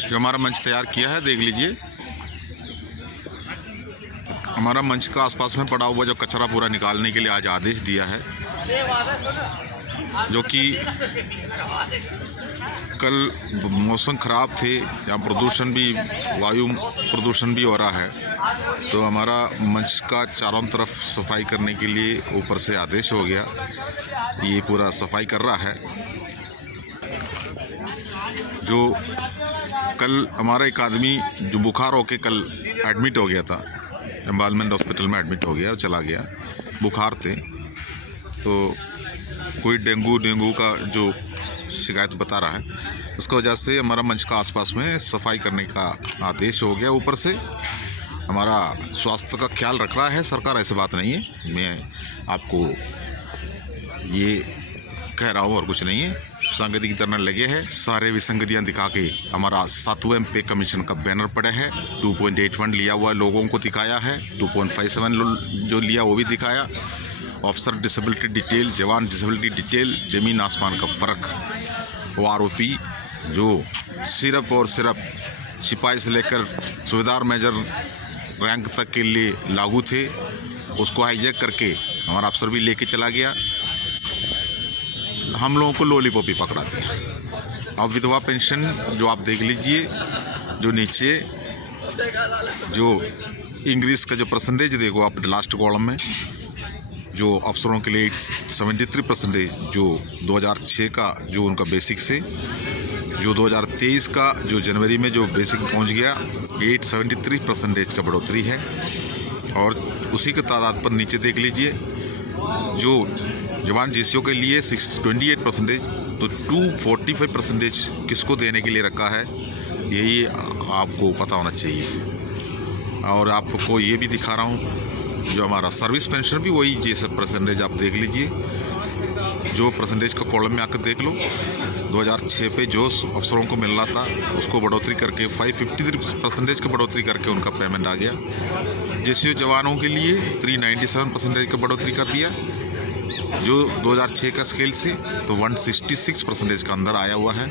जो हमारा मंच तैयार किया है, देख लीजिए। हमारा मंच का आसपास में पड़ा हुआ जो कचरा पूरा निकालने के लिए आज आदेश दिया है, जो कि कल मौसम ख़राब थे, यहाँ प्रदूषण भी, वायु प्रदूषण भी हो रहा है, तो हमारा मंच का चारों तरफ सफाई करने के लिए ऊपर से आदेश हो गया। ये पूरा सफाई कर रहा है। जो कल हमारा एक आदमी जो बुखार होके कल एडमिट हो गया था, एम्बालमेंट हॉस्पिटल में एडमिट हो गया, चला गया, बुखार थे, तो कोई डेंगू का जो शिकायत बता रहा है, उसकी वजह से हमारा मंच का आसपास में सफाई करने का आदेश हो गया। ऊपर से हमारा स्वास्थ्य का ख्याल रख रहा है सरकार, ऐसी बात नहीं है, मैं आपको ये कह रहा हूँ और कुछ नहीं है। संगति की तरह लगे हैं, सारे विसंगतियाँ दिखा के हमारा 7वें पे कमीशन का बैनर पड़ा है। 2.81 लिया हुआ लोगों को दिखाया है, 2.57 जो लिया वो भी दिखाया। ऑफिसर डिसेबिलिटी डिटेल, जवान डिसेबिलिटी डिटेल, ज़मीन आसमान का फ़र्क। वो आरोपी जो सिर्फ और सिर्फ सिपाही से लेकर सूबेदार मेजर रैंक तक के लिए लागू थे, उसको हाईजैक करके हमारा अफसर भी लेके चला गया। हम लोगों को लॉलीपॉप ही पकड़ा दिया। अब विधवा पेंशन जो आप देख लीजिए, जो नीचे जो इंग्लिश का जो परसेंटेज देखो आप लास्ट कॉलम में, जो अफसरों के लिए 73% जो 2006 का जो उनका बेसिक से, जो 2023 का जो जनवरी में जो बेसिक पहुंच गया 873% का बढ़ोतरी है। और उसी के तादाद पर नीचे देख लीजिए, जो जवान जीसीओ के लिए 28%, तो 245% किसको देने के लिए रखा है, यही आपको पता होना चाहिए। और आपको ये भी दिखा रहा हूँ, जो हमारा सर्विस पेंशन भी वही जैसे परसेंटेज आप देख लीजिए, जो परसेंटेज का कॉलम में आकर देख लो। 2006 पे जो अफसरों को मिल रहा था उसको बढ़ोतरी करके 553% की बढ़ोतरी करके उनका पेमेंट आ गया। जीसीओ जवानों के लिए 397% का बढ़ोतरी कर दिया, जो 2006 का स्केल से, तो 166% का अंदर आया हुआ है।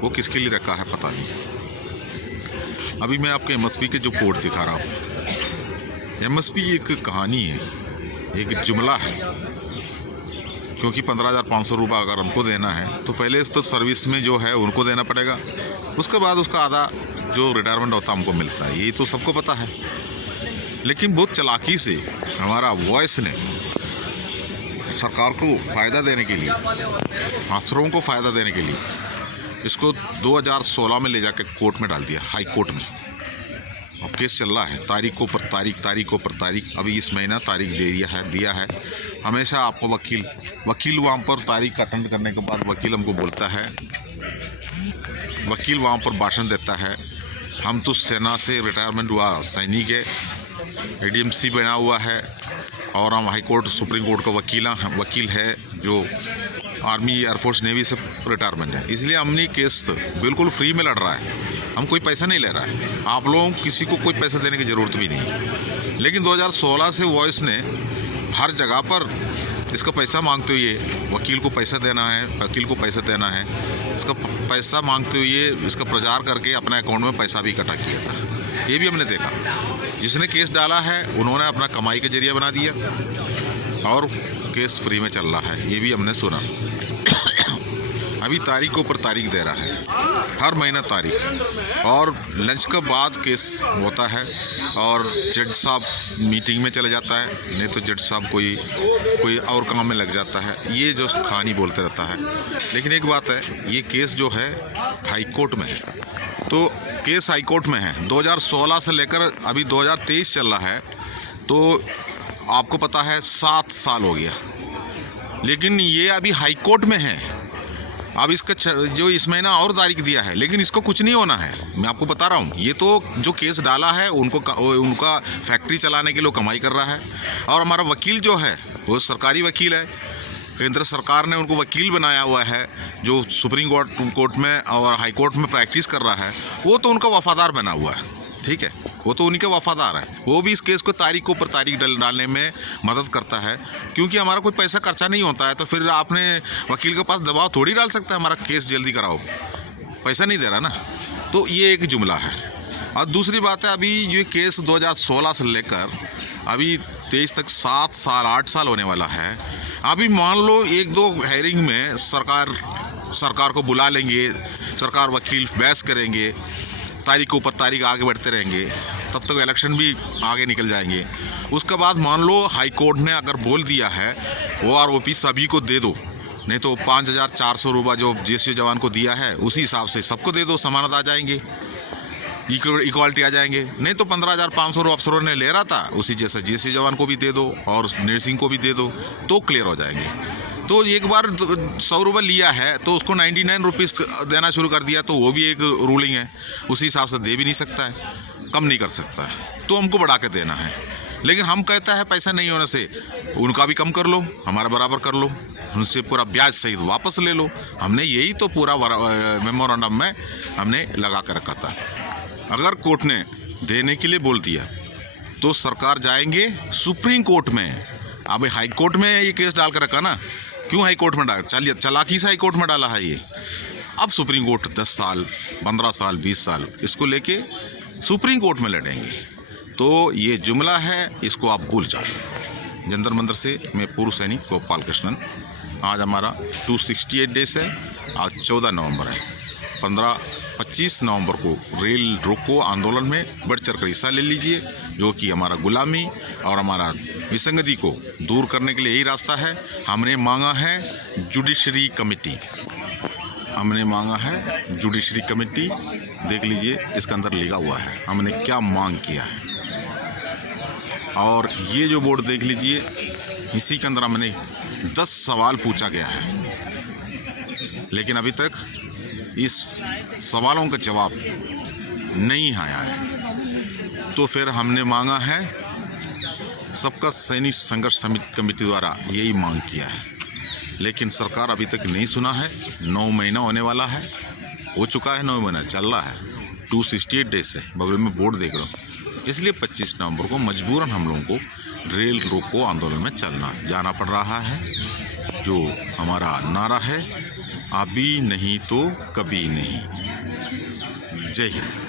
वो किसके लिए रखा है पता नहीं। अभी मैं आपके एमएसपी के जो कोड दिखा रहा हूँ, एमएसपी एक कहानी है, एक जुमला है, क्योंकि 15,500 रुपये अगर हमको देना है तो पहले तो सर्विस में जो है उनको देना पड़ेगा, उसके बाद उसका आधा जो रिटायरमेंट होता हमको मिलता है, ये तो सबको पता है। लेकिन बहुत चालाकी से हमारा वॉइस ने सरकार को फ़ायदा देने के लिए, अफसरों को फ़ायदा देने के लिए, इसको 2016 में ले जाकर कोर्ट में डाल दिया, हाई कोर्ट में। अब केस चल रहा है, तारीखों पर तारीख। अभी इस महीना तारीख दिया है। हमेशा आपको वकील वहाँ पर तारीख अटेंड करने के बाद वकील हमको बोलता है, वकील वहाँ पर भाषण देता है, हम तो सेना से रिटायरमेंट हुआ सैनिक है, एडीएमसी बना हुआ है, और हम हाई कोर्ट सुप्रीम कोर्ट का वकील है, जो आर्मी एयरफोर्स नेवी से रिटायरमेंट है, इसलिए हमने केस बिल्कुल फ्री में लड़ रहा है, हम कोई पैसा नहीं ले रहा है, आप लोगों किसी को कोई पैसा देने की ज़रूरत भी नहीं। लेकिन 2016 से वॉइस ने हर जगह पर इसका पैसा मांगते हुए, वकील को पैसा देना है, इसका पैसा मांगते हुए इसका प्रचार करके अपने अकाउंट में पैसा भी इकट्ठा किया था। ये भी हमने देखा। जिसने केस डाला है उन्होंने अपना कमाई का जरिया बना दिया और केस फ्री में चल रहा है, ये भी हमने सुना। अभी तारीखों पर तारीख दे रहा है, हर महीना तारीख, और लंच के बाद केस होता है और जज साहब मीटिंग में चले जाता है, नहीं तो जज साहब कोई और काम में लग जाता है। ये जो कहानी बोलते रहता है। लेकिन एक बात है, ये केस जो है हाई कोर्ट में है, तो केस हाई कोर्ट में है 2016 से लेकर अभी 2023 चल रहा है, तो आपको पता है 7 साल हो गया। लेकिन ये अभी हाई कोर्ट में है। अब इसका जो इस महीना और तारीख दिया है, लेकिन इसको कुछ नहीं होना है, मैं आपको बता रहा हूँ। ये तो जो केस डाला है उनका फैक्ट्री चलाने के लिए कमाई कर रहा है। और हमारा वकील जो है वो सरकारी वकील है, केंद्र सरकार ने उनको वकील बनाया हुआ है, जो सुप्रीम कोर्ट में और हाई कोर्ट में प्रैक्टिस कर रहा है, वो तो उनका वफादार बना हुआ है, ठीक है, वो तो उन्हीं के वफादार है। वो भी इस केस को तारीखों पर तारीख डालने में मदद करता है, क्योंकि हमारा कोई पैसा खर्चा नहीं होता है, तो फिर आपने वकील के पास दबाव थोड़ी डाल सकता है हमारा केस जल्दी कराओ, पैसा नहीं दे रहा ना। तो ये एक जुमला है। और दूसरी बात है, अभी ये केस 2016 से लेकर अभी 23 तक 7 साल 8 साल होने वाला है। अभी मान लो 1-2 हेयरिंग में सरकार को बुला लेंगे, सरकार वकील बहस करेंगे, तारीख के ऊपर तारीख आगे बढ़ते रहेंगे, तब तक इलेक्शन भी आगे निकल जाएंगे। उसके बाद मान लो हाई कोर्ट ने अगर बोल दिया है OROP सभी को दे दो, नहीं तो 5,400 रुपये जो JCO जवान को दिया है उसी हिसाब से सबको दे दो, समानता आ जाएंगे, इक्वालिटी आ जाएंगे। नहीं तो 15,500 अफसरों ने ले रहा था उसी जैसा JCO जवान को भी दे दो और नर्सिंग को भी दे दो, तो क्लियर हो जाएंगे। तो एक बार 100 रुपये लिया है तो उसको 99 रुपीज़ देना शुरू कर दिया, तो वो भी एक रूलिंग है, उसी हिसाब से दे भी नहीं सकता है, कम नहीं कर सकता है, तो हमको बढ़ा के देना है। लेकिन हम कहता है पैसा नहीं होने से उनका भी कम कर लो, हमारा बराबर कर लो, उनसे पूरा ब्याज सहित वापस ले लो। हमने यही तो पूरा मेमोरेंडम में हमने लगा कर रखा था। अगर कोर्ट ने देने के लिए बोल दिया तो सरकार जाएंगे सुप्रीम कोर्ट में। अब हाई कोर्ट में ये केस डाल कर रखा ना, क्यों हाई कोर्ट में डाल, चलिए चालाकी से हाई कोर्ट में डाला है ये। अब सुप्रीम कोर्ट 10 साल 15 साल 20 साल इसको लेके सुप्रीम कोर्ट में लड़ेंगे। तो ये जुमला है, इसको आप भूल जाओ। जंतर मंतर से मैं पूर्व सैनिक गोपाल कृष्णन। आज हमारा 268 डेज है, आज 14 नवंबर है। 25 नवंबर को रेल रोको आंदोलन में बढ़ चढ़ कर हिस्सा ले लीजिए, जो कि हमारा गुलामी और हमारा विसंगति को दूर करने के लिए यही रास्ता है। हमने मांगा है जुडिशरी कमेटी, हमने मांगा है जुडिशरी कमेटी। देख लीजिए इसके अंदर लिखा हुआ है हमने क्या मांग किया है। और ये जो बोर्ड देख लीजिए, इसी के अंदर हमने 10 सवाल पूछा गया है, लेकिन अभी तक इस सवालों का जवाब नहीं आया है। तो फिर हमने मांगा है, सबका सैनिक संघर्ष समिति कमेटी द्वारा यही मांग किया है, लेकिन सरकार अभी तक नहीं सुना है। 9 महीना होने वाला है, हो चुका है, 9 महीना चल रहा है। 268 डेज से बगल में बोर्ड देख रहा हूँ। इसलिए 25 नवंबर को मजबूरन हम लोगों को रेल रोको आंदोलन में जाना पड़ रहा है। जो हमारा नारा है, अभी नहीं तो कभी नहीं। जय हिंद।